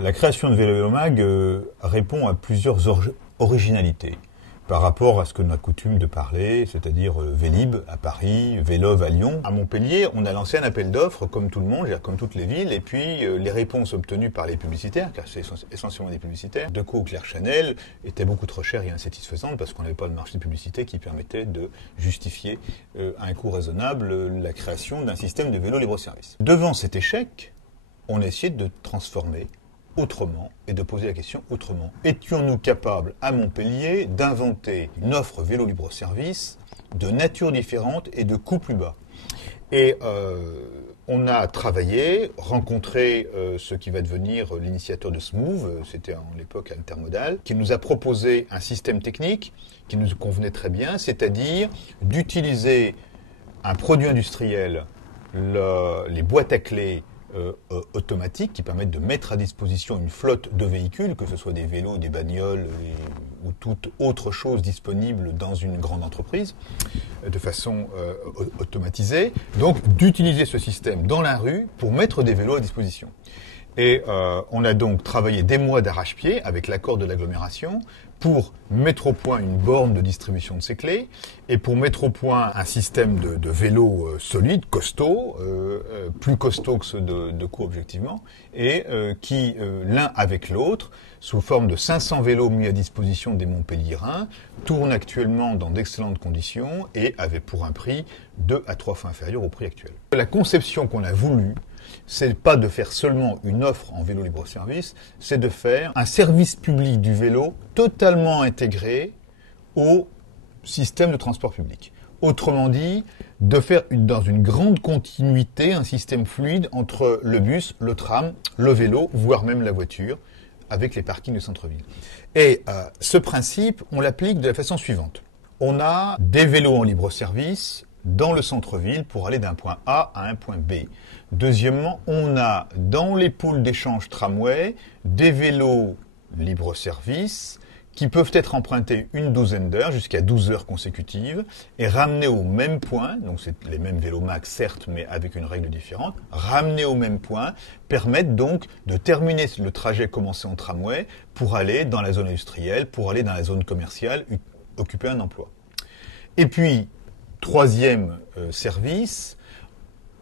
La création de Vélo-Mag répond à plusieurs originalités par rapport à ce que l'on a coutume de parler, c'est-à-dire Vélib à Paris, Vélov à Lyon. À Montpellier, on a lancé un appel d'offres comme tout le monde, comme toutes les villes, et puis les réponses obtenues par les publicitaires, car c'est essentiellement des publicitaires, Decaux ou Claire Chanel, étaient beaucoup trop chères et insatisfaisantes parce qu'on n'avait pas le marché de publicité qui permettait de justifier à un coût raisonnable la création d'un système de vélo libre-service. Devant cet échec, on a essayé de transformer autrement et de poser la question autrement. Étions-nous capables à Montpellier d'inventer une offre vélo libre-service de nature différente et de coût plus bas? Et on a travaillé, rencontré ce qui va devenir l'initiateur de Smooth, c'était en l'époque Intermodal, qui nous a proposé un système technique qui nous convenait très bien, c'est-à-dire d'utiliser un produit industriel, les boîtes à clés automatiques qui permettent de mettre à disposition une flotte de véhicules, que ce soit des vélos, des bagnoles ou toute autre chose disponible dans une grande entreprise, de façon automatisée. Donc d'utiliser ce système dans la rue pour mettre des vélos à disposition. Et on a donc travaillé des mois d'arrache-pied avec l'accord de l'agglomération pour mettre au point une borne de distribution de ces clés et pour mettre au point un système de vélos solides, costauds, plus costauds que ceux de coût objectivement, et qui, l'un avec l'autre, sous forme de 500 vélos mis à disposition des Montpelliérains, tournent actuellement dans d'excellentes conditions et avaient pour un prix 2 à 3 fois inférieur au prix actuel. La conception qu'on a voulu, c'est pas de faire seulement une offre en vélo libre-service, c'est de faire un service public du vélo totalement intégré au système de transport public. Autrement dit, de faire dans une grande continuité un système fluide entre le bus, le tram, le vélo, voire même la voiture, avec les parkings de centre-ville. Et ce principe, on l'applique de la façon suivante. On a des vélos en libre-service dans le centre-ville pour aller d'un point A à un point B. Deuxièmement, on a dans les pools d'échange tramway des vélos libre-service qui peuvent être empruntés une douzaine d'heures, jusqu'à 12 heures consécutives, et ramenés au même point, donc c'est les mêmes Vélomax certes, mais avec une règle différente, ramenés au même point, permettent donc de terminer le trajet commencé en tramway pour aller dans la zone industrielle, pour aller dans la zone commerciale, occuper un emploi. Et puis, troisième service,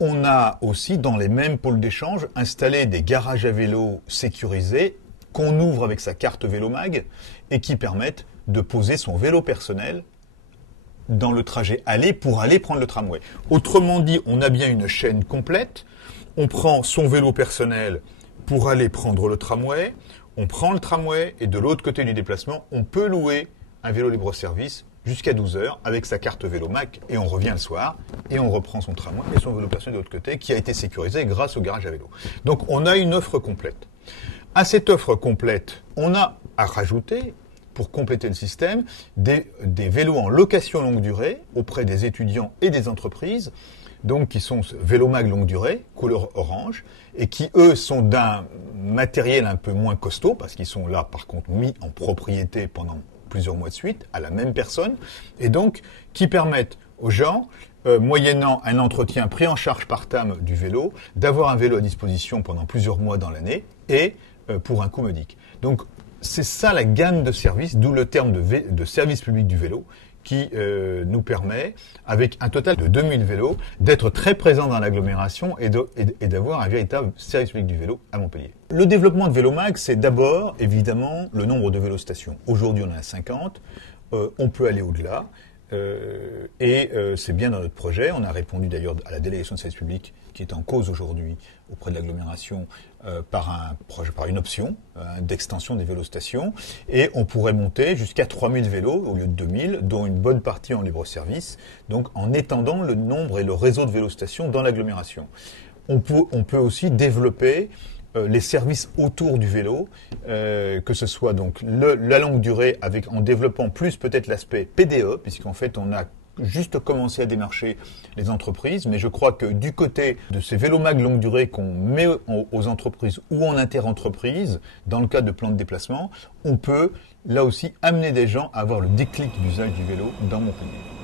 on a aussi dans les mêmes pôles d'échange installé des garages à vélo sécurisés qu'on ouvre avec sa carte Vélomag et qui permettent de poser son vélo personnel dans le trajet aller pour aller prendre le tramway. Autrement dit, on a bien une chaîne complète. On prend son vélo personnel pour aller prendre le tramway. On prend le tramway et de l'autre côté du déplacement, on peut louer un vélo libre-service jusqu'à 12 heures avec sa carte Vélomac et on revient le soir et on reprend son tramway et son vélo personnel de l'autre côté qui a été sécurisé grâce au garage à vélo. Donc on a une offre complète. À cette offre complète, on a à rajouter, pour compléter le système, des vélos en location longue durée auprès des étudiants et des entreprises, donc qui sont Vélomag longue durée, couleur orange, et qui eux sont d'un matériel un peu moins costaud parce qu'ils sont là par contre mis en propriété pendant plusieurs mois de suite, à la même personne, et donc qui permettent aux gens, moyennant un entretien pris en charge par TAM du vélo, d'avoir un vélo à disposition pendant plusieurs mois dans l'année, et pour un coût modique. Donc c'est ça la gamme de services, d'où le terme de service public du vélo, qui nous permet, avec un total de 2000 vélos, d'être très présent dans l'agglomération et d'avoir un véritable service public du vélo à Montpellier. Le développement de Vélomag, c'est d'abord, évidemment, le nombre de vélostations. Aujourd'hui, on en a 50. On peut aller au-delà. C'est bien dans notre projet. On a répondu d'ailleurs à la délégation de service public qui est en cause aujourd'hui auprès de l'agglomération par une option d'extension des vélostations. Et on pourrait monter jusqu'à 3000 vélos au lieu de 2000, dont une bonne partie en libre-service, donc en étendant le nombre et le réseau de vélostations dans l'agglomération. On peut aussi développer les services autour du vélo, que ce soit donc la longue durée en développant plus peut-être l'aspect PDE, puisqu'en fait on a juste commencé à démarcher les entreprises, mais je crois que du côté de ces Vélomag longue durée qu'on met aux entreprises ou en inter-entreprise, dans le cadre de plans de déplacement, on peut là aussi amener des gens à avoir le déclic d'usage du vélo dans Montpellier.